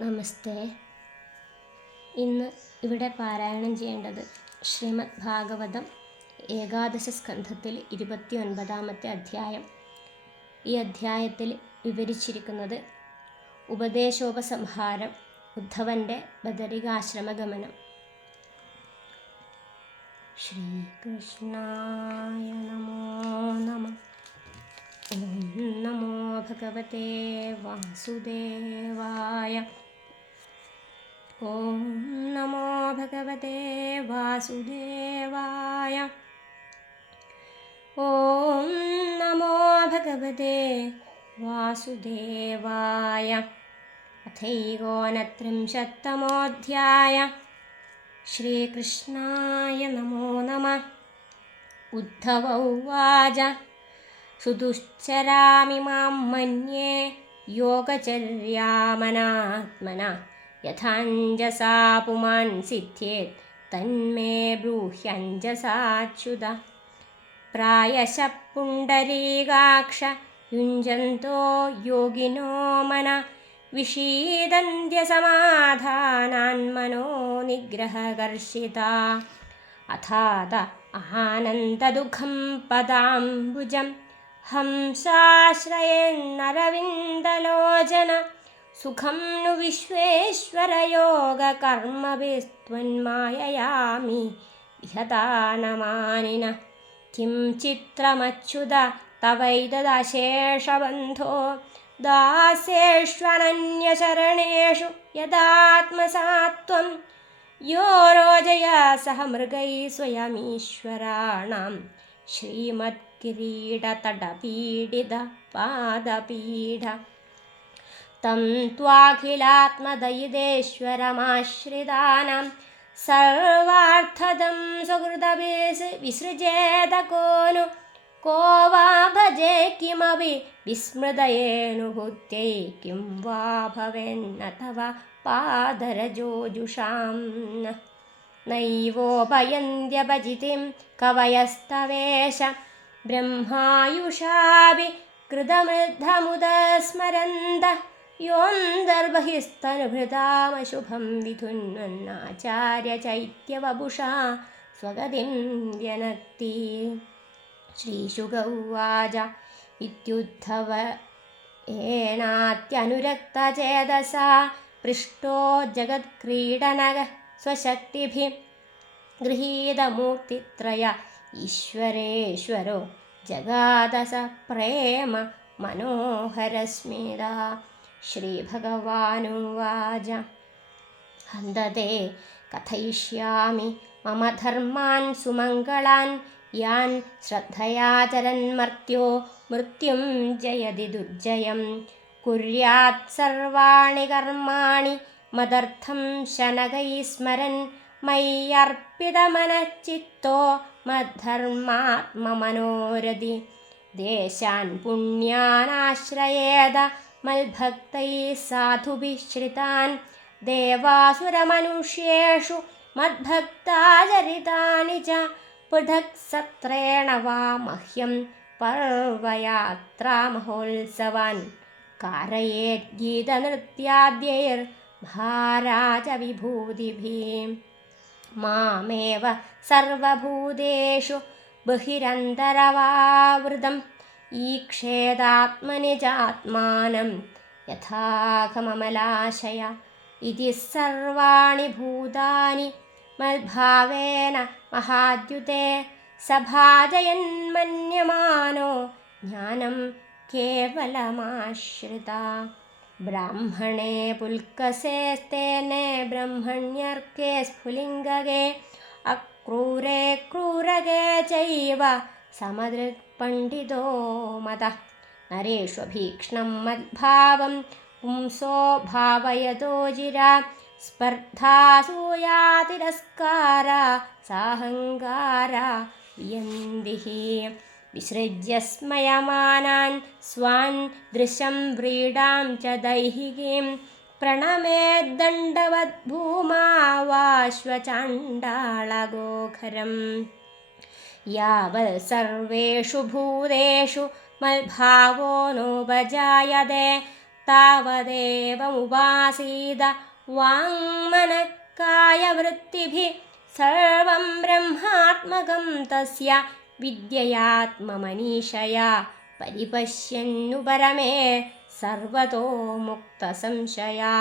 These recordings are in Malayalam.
നമസ്തേ. ഇന്ന് ഇവിടെ പാരായണം ചെയ്യേണ്ടത് ശ്രീമദ് ഭാഗവതം ഏകാദശ സ്കന്ധത്തിൽ 29-ാമത്തെ അധ്യായം. ഈ അധ്യായത്തിൽ വിവരിച്ചിരിക്കുന്നത് ഉപദേശോപസംഹാരം, ഉദ്ധവൻ്റെ ബദരികാശ്രമഗമനം. ശ്രീകൃഷ്ണായ നമോ നമഃ. ഓം നമോ ഭഗവതേ വാസുദേവായ. ഓം നമോ ഭഗവതേ വാസുദേവായ. ഓം നമോ ഭഗവതേ വാസുദേവായ. അഥൈകോനത്രിംശത്തമോऽധ്യായ. ശ്രീകൃഷ്ണായ നമോ നമഃ. ഉദ്ധവ ഉവാച. സുദുശ്ചരാമി മാം മന്യേ യോഗചര്യാമനാത്മനാ. യഥാഞ്ജസാ പുമാൻ സിദ്ധ്യേത് തന്മേ ബ്രൂഹ്യഞ്ജസാച്യുത. പ്രായശഃ പുണ്ഡരീകാക്ഷ യുഞ്ജന്തോ യോഗിനോ മന. വിഷീദന്ത്യസമാധാനാന്മനോ നിഗ്രഹകർഷിതാ. അഥാത ആനന്ദദുഃഖം പദാംബുജം ഹംസാശ്രയേന്നരവിന്ദലോചന. സുഖം नु വിശ്വേശ്വരയോഗകർമ്മഭിസ്ത്വന്മായയാമി വിഹതാനമാനിന. കിം ചിത്രമച്യുത തവൈതദശേഷബന്ധോ. ദാസ്യേഷ്വനന്യശരണേഷു യദാത്മസാത്വം. യോ രോജയാ സഹ മൃഗൈ സ്വയമീശ്വരാണാം. ശ്രീമത്കിരീടതടപീഡിത പാദപീഠ. തം ത്വാഖിലാത്മദയിതേശ്വരമാശ്രിതാനാം. സർവാർത്ഥദം സുഹൃദവിസൃജേത കോനു. കോ വാ ഭജേ കിമപി വിസ്മൃതയേനുഭൂത്യൈ. കിം വാ ഭവേന്നഥവ പാദരജോജുഷാം. നൈവോപയന്ത്യഭജിതിം കവയസ്തവേശ. ബ്രഹ്മായുഷാഭി കൃതമൃദ്ധമുദസ്മരന്ത. യോന്തർബഹിസ്തനുഭൃതാമശുഭം വിധുന്വന്നാചാര്യചൈത്യവപുഷാ സ്വഗതിം വ്യനക്തി. ശ്രീശുക ഉവാച. ഇത്യുദ്ധവ ഏനാത്യനുരക്തചേതസാ പൃഷ്ടോ ജഗത്ക്രീഡനകഃ സ്വശക്തിഭിः. ഗൃഹീതമൂർത്തിത്രയ ഈശ്വരേശ്വരോ ജഗാദസ പ്രേമ മനോഹരസ്മിതാ. ശ്രീഭഗവാനുവാച. ഹന്തത്തെ കഥയിഷ്യാമി മമ ധർമാൻ സുമംഗളാൻ. യാൻ ശ്രദ്ധയാചരന്മർത്യോ മൃത്യും ജയതി ദുർജയം. കുര്യാത് സർവാണി കർമാണി മദർത്ഥം ശനകൈ സ്മരൻ. മയ്യർപ്പിതമനഃചിത്തോ മദ്ധർമാത്മമനോരഥി. ദേശാൻ പുണ്യാനാശ്രയേത മൽഭക്തൈ സാധുഭിः ശ്രിതാൻ. ദേവാസുരമനുഷ്യേഷു മദ്ഭക്താചരിതാനി ച. പൃഥക് സത്രേണ വാ മഹ്യം പർവയാത്രാമഹോത്സവാൻ. കാരയേത് ഗീതനൃത്യാദ്യൈർഭാരാജവിഭൂതിഭിः. മാമേവ സർവഭൂതേഷു ബഹിരന്തരവാവൃതം. ഈക്ഷേദാത്മനി ചാത്മാനം യഥാഘമമലാശയ. ഇതി സർവാണി ഭൂതാനി മദ്ഭാവേന മഹാദ്യുതേ. സഭാജയന്മന്യമാനോ ജ്ഞാനം കേവലമാശ്രിത. ബ്രാഹ്മണേ പുൽക്കസേസ്തേനെ ബ്രഹ്മണ്യർക്കേ സ്ഫുലിംഗകേ. അക്രൂരേ ക്രൂരകേ ചൈവ സമദൃക് പണ്ഡിതോ മതഃ. നരേഷ്വഭീക്ഷ്ണം മദ്ഭാവം പുംസോ ഭാവയതോ ജിരാ. സ്പർദ്ധാസൂയാതിരസ്കാര സാഹങ്കാര വിയന്തിഃ. വിസൃജ്യ സ്മയമാനാൻ സ്വാൻ ദൃശം വ്രീഡാം ച ദൈഹികീം. പ്രണമേദ്ദണ്ഡവദ്ഭൂമാവാശ്വചാണ്ഡാളഗോഖരം. യാവൽ സർവേഷു ഭൂതേഷു മൽഭാവോ നോപജായതേ. तावदेवमुपासीत वाङ्मनःकायवृत्तिभिः सर्वं ब्रह्मात्मकं तस्य विद्ययात्ममनीषया परिपश्यन्नुपरमे सर्वतो मुक्तसंशया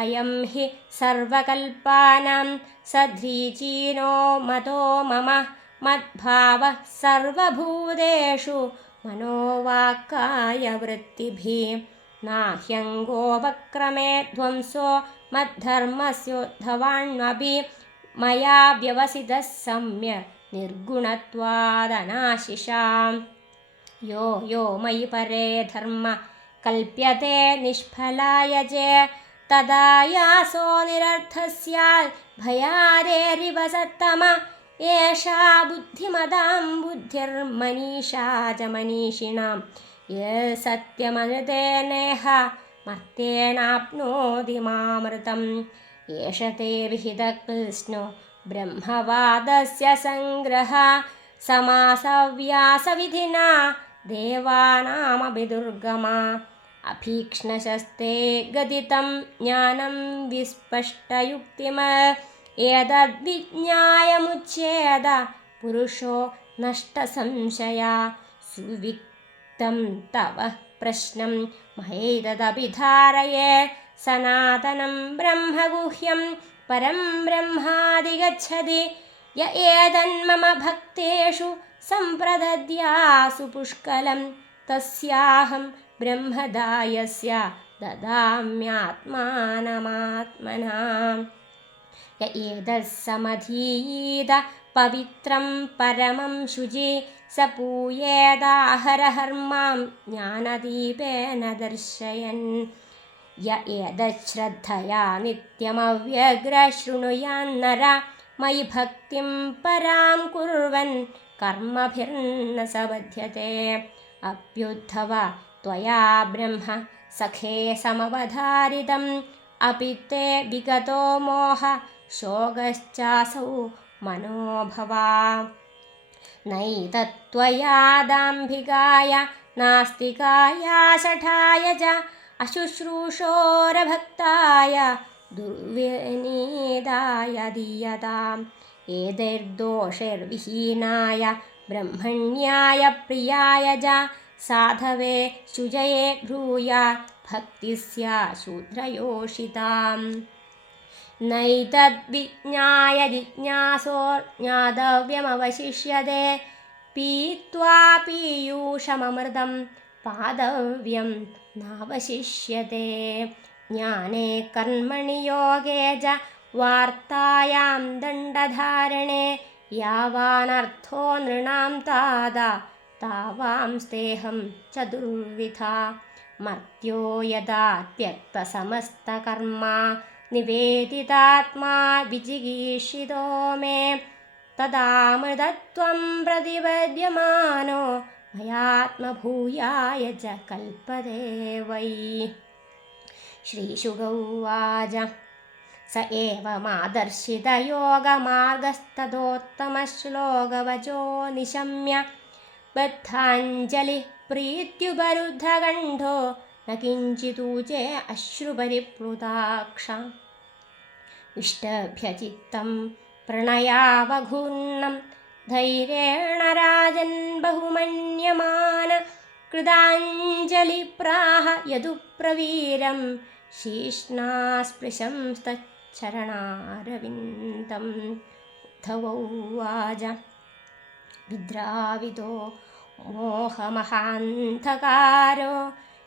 अयं हि सर्वकल्पानां सध्रीचीनो मतो मम मद्भावः सर्वभूतेषु मनोवाक्कायवृत्तिभिः नाह्यङ्गोपक्रमे ध्वंसो मद्धर्मस्योद्धवान्वपि मया व्यवसितः सम्यक् निर्गुणत्वादनाशिषां यो यो मयि परे धर्म कल्प्यते निष्फलाय च तदा यासो निरर्थः स्यात् भयादेरिव सत्तम एषा बुद्धिमतां बुद्धिर्मनीषा च मनीषिणां ये सत्यमनुतेनेह मर्त्येणाप्नोति मामृतम् एष ते विहितः कृष्णो ब्रह्मवादस्य सङ्ग्रह समासव्यासविधिना देवानामपि दुर्गमा अभीक्ष्णशस्ते गदितं ज्ञानं विस्पष्टयुक्तिम एतद्विज्ञायमुच्येत पुरुषो नष्टसंशया सुविक्तं तव प्रश्नं मयैतदभिधारये सनातनं ब्रह्मगुह्यं परं ब्रह्मादिगच्छति य एतन्मम भक्तेषु सम्प्रदद्यासु पुष्कलं तस्याहं ब्रह्मदायस्य ददाम्यात्मानमात्मना य एतत्समधीयेत पवित्रं परमं शुचि स पूयेदाहरहर्मां ज्ञानदीपेन दर्शयन् य एतच्छ्रद्धया नित्यमव्यग्रशृणुयान्नर मयि भक्तिं परां कुर्वन् कर्मभिर्न स बध्यते अप्युद्धव त्वया ब्रह्म सखे समवधारितम् अपि ते विगतो मोह शोकश्चासौ मनोभवा नैतत्त्वया दाम्भिकाय नास्तिकाय शठाय च अशुश्रूषोरभक्ताय दुर्विनीताय दीयताम् एतैर्दोषैर्विहीनाय ब्रह्मण्याय प्रियाय च साधवे शुचये ब्रूयात् भक्तिः स्यात् शूद्रयोषिताम् नैतद्विज्ञाय जिज्ञासोर्ज्ञातव्यमवशिष्यते पीत्वा पीयूषममृतं पातव्यं नावशिष्यते ज्ञाने कर्मणि योगे च वार्तायां दण्डधारणे यावानर्थो नृणां तादा तावांस्तेहं चतुर्विधा मर्त्यो यदा त्यक्तसमस्तकर्मा निवेदितात्मा विजिगीषितो मे तदामृतत्वं प्रतिपद्यमानो मयात्मभूयाय च कल्पते वै। श्रीशुक उवाच स एवमादर्शितयोगमार्गस्ततोत्तमश्लोकवचो निशम्य बद्धाञ्जलिः प्रीत्युपरुद्धकण्ठो न किञ्चिदूचे अश्रुपरिप्लुताक्षा इष्टभ्यचित्तं प्रणयावघूर्णं धैर्येण राजन् बहुमन्यमान कृताञ्जलिप्राह यदुप्रवीरं शीर्ष्णास्पृशं तच्चरणारविन्दम् उद्धव उवाच विद्रावितो मोहमहान्धकारो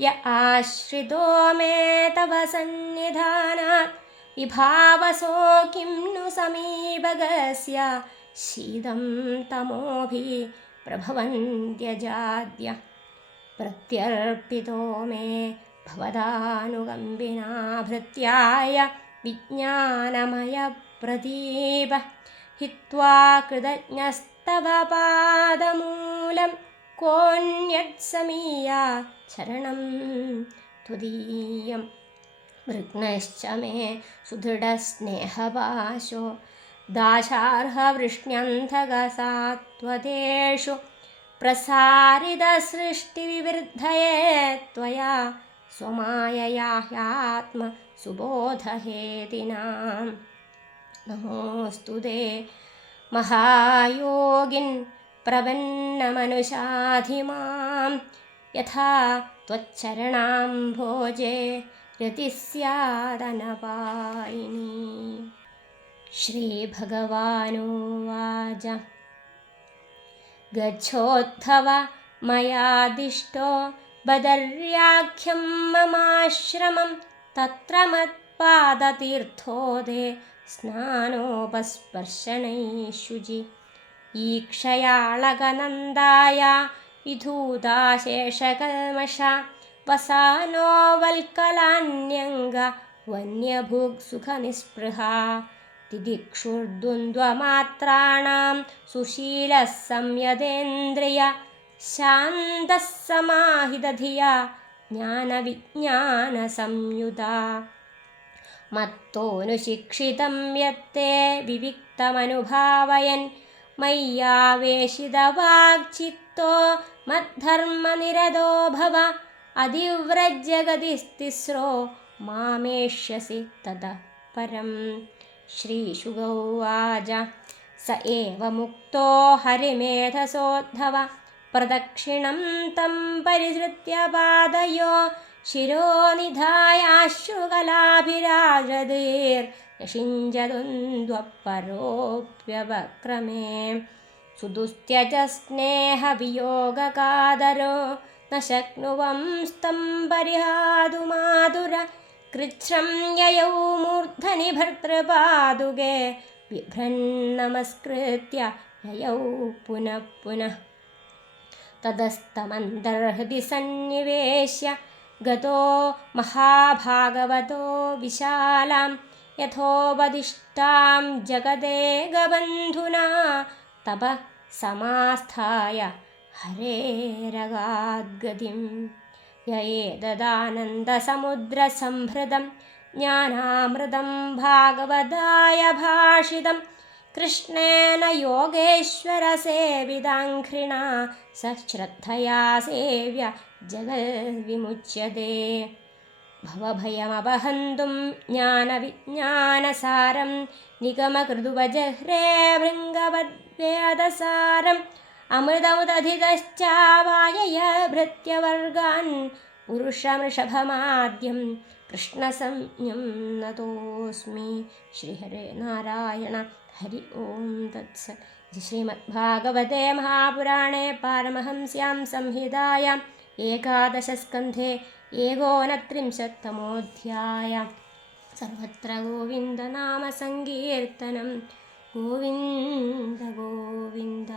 य आश्रितो मे तव सन्निधानात् विभावसो किं नु समीपगस्य शीतं तमोभिः प्रभवन्त्यजाद्य प्रत्यर्पितो मे भवदानुकम्बिना भृत्याय विज्ञानमयप्रदीप हित्वा कृतज्ञस्तव पादमूलं कोऽन्यत्समीया चरणं त्वदीयं वृग्नश्च मे सुदृढस्नेहपाशो दाशार्हवृष्ण्यन्धकसात्वतेषु प्रसारितसृष्टिविवृद्धये त्वया സ്വമായയാ ഹ്യാത്മസുബോധഹേതിനാം. നമോസ്തുതേ മഹായോഗിൻ പ്രപന്നമനുഷാധിമാം. യഥാ ത്വച്ചരണാംഭോജേ രതിഃ സ്യാദനപായിനി. ശ്രീഭഗവാനുവാച ഗച്ഛോദ്ധവ മയാദിഷ്ടോ ബദര്യാഖ്യം മമാശ്രമം. തത്ര മത്പാദതീർത്ഥോദേ സ്നാനോപസ്പർശനൈഃ ശുചി. ഈക്ഷയാളകനന്ദായ വിധൂതാശേഷകൽമഷ. വസാനോ വൽക്കലാന്യംഗ വന്യഭുഗ്സുഖനിസ്പൃഹ. തിദിക്ഷുർദ്വന്ദ്വമാത്രാണാം സുശീലഃ സംയതേന്ദ്രിയ. ശാന്തഃ സമാഹിതധിയാ ജ്ഞാനവിജ്ഞാനസംയുതാ. മത്തോനുശിക്ഷിതം യത്തെ വിവിക്തമനുഭാവയൻ. മയ്യാവേശിതവാക്ചിത്തോ മദ്ധർമ്മനിരതോ ഭവ. അതിവ്രജഗതിസ്തിസ്രോ മാമേഷ്യസി തതഃ പരം. ശ്രീശുക ഉവാച സ ഏവ മുക്തോ ഹരിമേധസോദ്ധവ. പ്രദക്ഷിണം തം പരിസൃത്യ പാദയോ. ശിരോനിധായാശ്രുകലാഭിരാജതീർനഷിഞ്ചദ്വപരോപ്യവക്രമേ. സുദുസ്ത്യജ സ്നേഹവിയോഗകാതരോ ന ശക്നുവം സ്തം പരിഹാതുമാതുര. കൃച്ഛ്രം യയൗ മൂർധനി ഭർതൃപാദുകേ. ബിഭ്രന്നമസ്കൃത്യ യയൗ പുനഃ പുനഃ. തതസ്തമന്തർഹൃദി സന്നിവേശ്യ ഗതോ മഹാഭാഗവതോ വിശാലാം. യഥോപദിഷ്ടാം ജഗദേകബന്ധുനാ തപഃ സമാസ്ഥായ ഹരേരഗാദ്ഗതിം. യേതദാനന്ദസമുദ്രസംഭൃതം ജ്ഞാനാമൃതം ഭാഗവതായ ഭാഷിതം. കൃഷ്ണേന യോഗേശ്വരസേവിതാഘ്രിണാ. സ ശ്രദ്ധയാ സേവ്യ ജഗദ്വിമുച്യതേ. ഭവഭയമപഹന്തും ജ്ഞാനവിജ്ഞാനസാരം. നിഗമകൃതുവജഹ്രേ ഭൃംഗവദ്വേദസാരം. അമൃതമുദധിതശ്ചാവായയ ഭൃത്യവർഗാൻ. പുരുഷമൃഷഭമാദ്യം കൃഷ്ണസംജ്ഞം നതോസ്മി. ശ്രീഹരേ നാരായണ ഹരി ഓം തത്സത്. ശ്രീമദ്ഭാഗവതേ മഹാപുരാണേ പാരമഹംസ്യാം സംഹിതായാം ഏകാദശസ്കന്ധേ ഏകോനത്രിംശത്തമോऽധ്യായः. സർവത്ര ഗോവിന്ദനാമസങ്കീർത്തനം. ഗോവിന്ദ ഗോവിന്ദ.